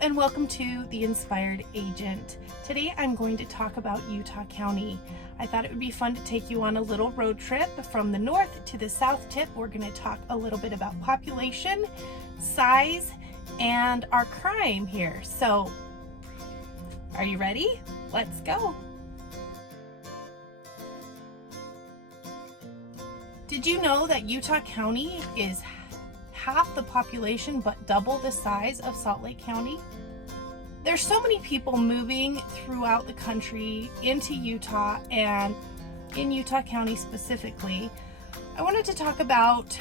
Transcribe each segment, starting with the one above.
And welcome to The Inspired Agent. Today I'm going to talk about Utah County. I thought it would be fun to take you on a little road trip from the north to the south tip. We're going to talk a little bit about population, size, and our crime here. So, are you ready? Let's go. Did you know that Utah County is half the population but double the size of Salt Lake County? There's so many people moving throughout the country into Utah, and in Utah County specifically. I wanted to talk about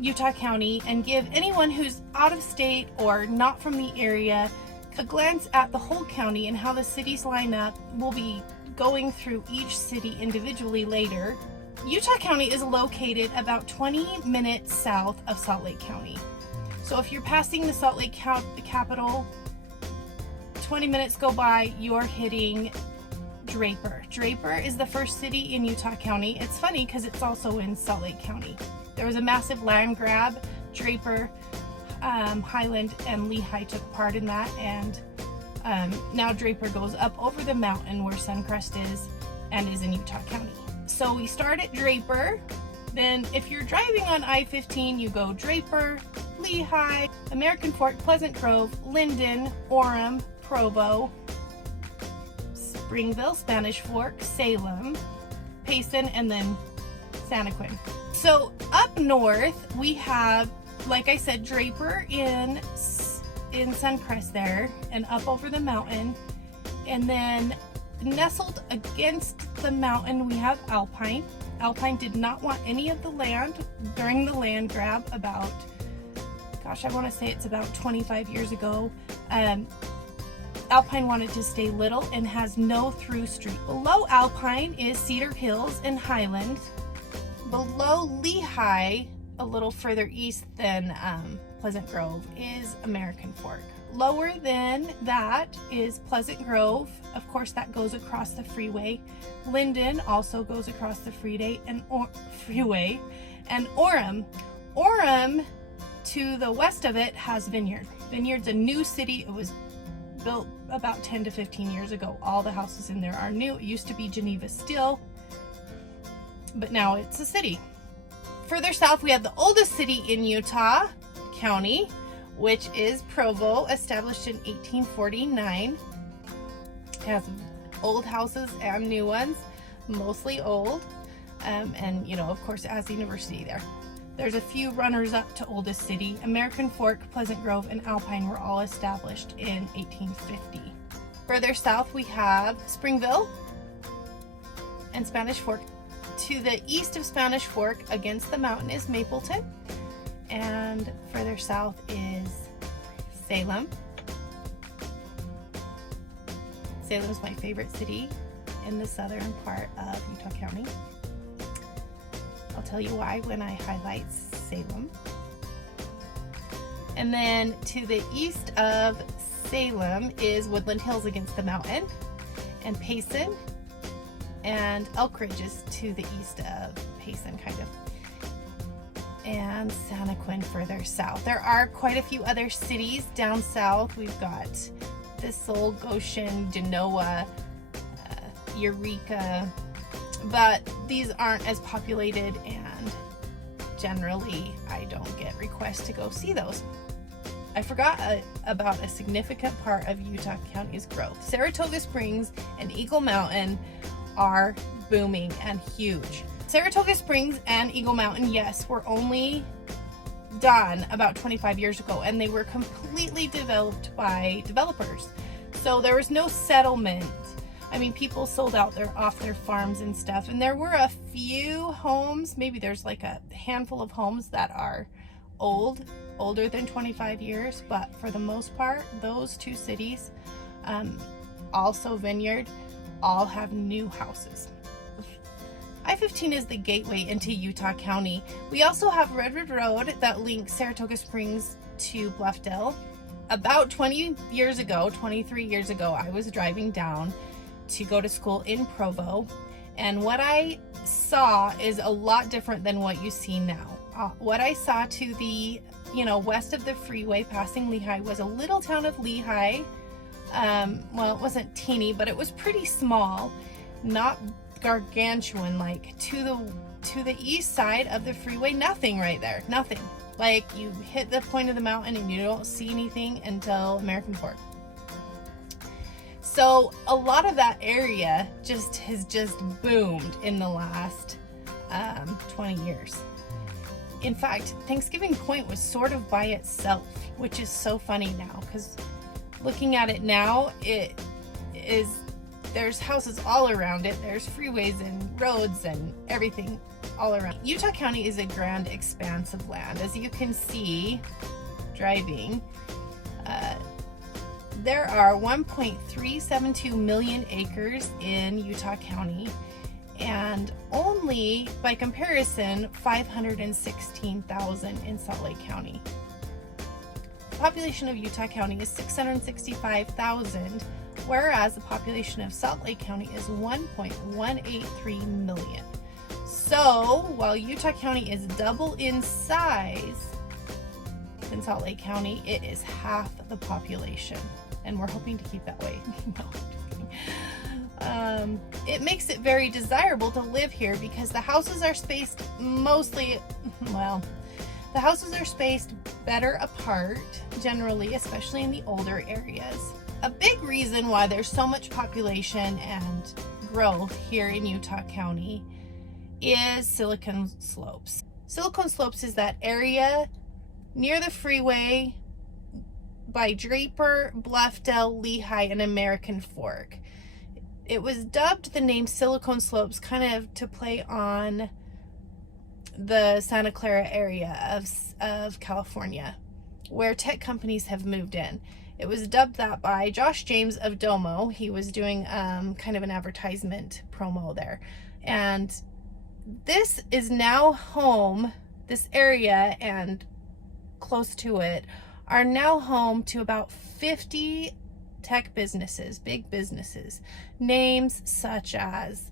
Utah County and give anyone who's out of state or not from the area a glance at the whole county and how the cities line up. We'll be going through each city individually later. Utah County is located about 20 minutes south of Salt Lake County. So if you're passing the Salt Lake County, the capital, 20 minutes go by, you're hitting Draper. Draper is the first city in Utah County. It's funny because it's also in Salt Lake County. There was a massive land grab. Draper, Highland, and Lehi took part in that, and now Draper goes up over the mountain where Suncrest is and is in Utah County. So we start at Draper, then if you're driving on I-15, you go Draper, Lehi, American Fork, Pleasant Grove, Linden, Orem, Provo, Springville, Spanish Fork, Salem, Payson, and then Santaquin. So up north, we have, like I said, Draper in Suncrest there, and up over the mountain, and then nestled against the mountain we have Alpine. Alpine did not want any of the land during the land grab about, gosh, I want to say it's about 25 years ago. Alpine wanted to stay little and has no through street. Below Alpine is Cedar Hills and Highland. Below Lehi, a little further east than Pleasant Grove, is American Fork. Lower than that is Pleasant Grove. Of course, that goes across the freeway. Linden also goes across the freeway, and Orem. Orem, to the west of it, has Vineyard. Vineyard's a new city. It was built about 10 to 15 years ago. All the houses in there are new. It used to be Geneva Steel, but now it's a city. Further south, we have the oldest city in Utah County, which is Provo, established in 1849. It has old houses and new ones, mostly old. And, you know, of course, it has the university there. There's a few runners up to oldest city. American Fork, Pleasant Grove, and Alpine were all established in 1850. Further south, we have Springville and Spanish Fork. To the east of Spanish Fork, against the mountain, is Mapleton. And further south is Salem. Salem's my favorite city in the southern part of Utah County. I'll tell you why when I highlight Salem. And then to the east of Salem is Woodland Hills against the mountain, and Payson, and Elk Ridge is to the east of Payson, kind of, and Santaquin further south. There are quite a few other cities down south. We've got Thistle, Goshen, Genoa, Eureka, but these aren't as populated, and generally I don't get requests to go see those. I forgot about a significant part of Utah County's growth. Saratoga Springs and Eagle Mountain are booming and huge. Saratoga Springs and Eagle Mountain, yes, were only done about 25 years ago, and they were completely developed by developers. So there was no settlement. I mean, people sold out off their farms and stuff, and there were a few homes, maybe there's like a handful of homes that are older than 25 years, but for the most part, those two cities, also Vineyard, all have new houses. I-15 is the gateway into Utah County. We also have Redwood Road that links Saratoga Springs to Bluffdale. About 23 years ago, I was driving down to go to school in Provo, and what I saw is a lot different than what you see now. What I saw to the west of the freeway, passing Lehigh, was a little town of Lehigh. Well, it wasn't teeny, but it was pretty small, not gargantuan. Like to the east side of the freeway, nothing right there, nothing. Like you hit the point of the mountain and you don't see anything until American Fork. So a lot of that area has just boomed in the last 20 years. In fact, Thanksgiving Point was sort of by itself, which is so funny now, because looking at it now, there's houses all around it. There's freeways and roads and everything all around. Utah County is a grand expanse of land. As you can see driving, there are 1.372 million acres in Utah County, and only, by comparison, 516,000 in Salt Lake County. The population of Utah County is 665,000, whereas the population of Salt Lake County is 1.183 million. So, while Utah County is double in size than Salt Lake County, it is half the population, and we're hoping to keep that way. No, I'm just kidding. It makes it very desirable to live here because the houses are spaced the houses are spaced better apart generally, especially in the older areas. A big reason why there's so much population and growth here in Utah County is Silicon Slopes. Silicon Slopes is that area near the freeway by Draper, Bluffdale, Lehigh, and American Fork. It was dubbed the name Silicon Slopes kind of to play on the Santa Clara area of California, where tech companies have moved in. It was dubbed that by Josh James of Domo. He was doing kind of an advertisement promo there. And this is now home, this area and close to it are now home to about 50 tech businesses, big businesses. Names such as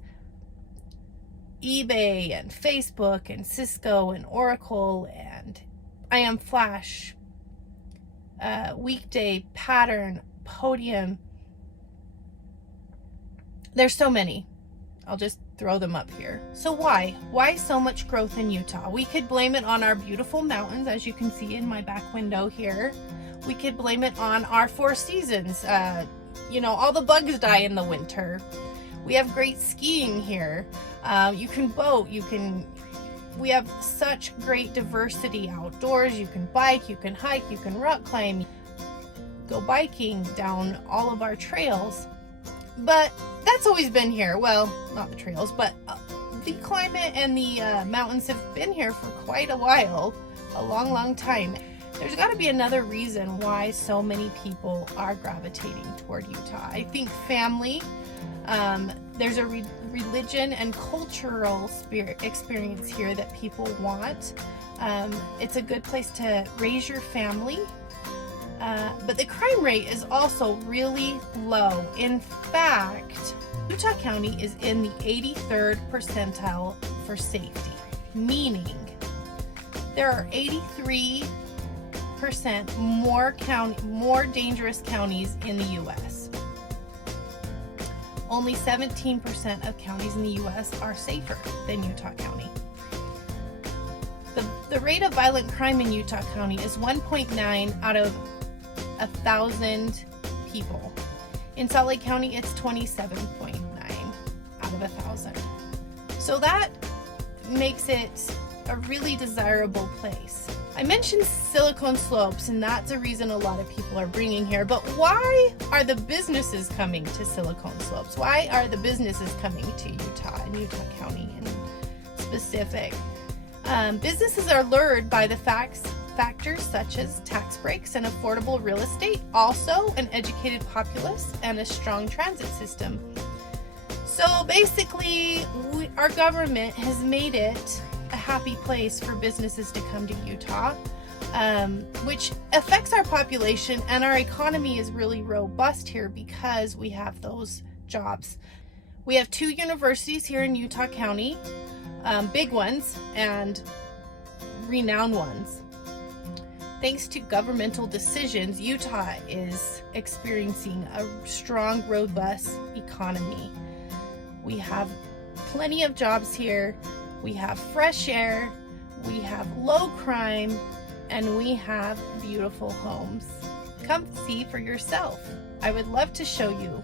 eBay and Facebook and Cisco and Oracle and IM Flash, Weekday, Pattern, Podium. There's so many. I'll just throw them up here. So why? Why so much growth in Utah? We could blame it on our beautiful mountains, as you can see in my back window here. We could blame it on our four seasons. All the bugs die in the winter. We have great skiing here. You can boat, we have such great diversity outdoors. You can bike, you can hike, you can rock climb, go biking down all of our trails. But that's always been here. Well, not the trails, but the climate and the mountains have been here for quite a while, a long, long time. There's got to be another reason why so many people are gravitating toward Utah. I think family, there's a religion and cultural experience here that people want. It's a good place to raise your family. But the crime rate is also really low. In fact, Utah County is in the 83rd percentile for safety, meaning there are 83% more dangerous counties in the U.S. Only 17% of counties in the U.S. are safer than Utah County. The rate of violent crime in Utah County is 1.9 out of 1,000 people. In Salt Lake County, it's 27.9 out of 1,000. So that makes it a really desirable place. I mentioned Silicon Slopes, and that's a reason a lot of people are bringing here. But why are the businesses coming to Silicon Slopes? Why are the businesses coming to Utah and Utah County in specific? Businesses are lured by the factors such as tax breaks and affordable real estate, also an educated populace and a strong transit system. So basically, our government has made it a happy place for businesses to come to Utah, which affects our population, and our economy is really robust here because we have those jobs. We have 2 universities here in Utah County, big ones and renowned ones. Thanks to governmental decisions, Utah is experiencing a strong, robust economy. We have plenty of jobs here, we have fresh air, we have low crime, and we have beautiful homes. Come see for yourself. I would love to show you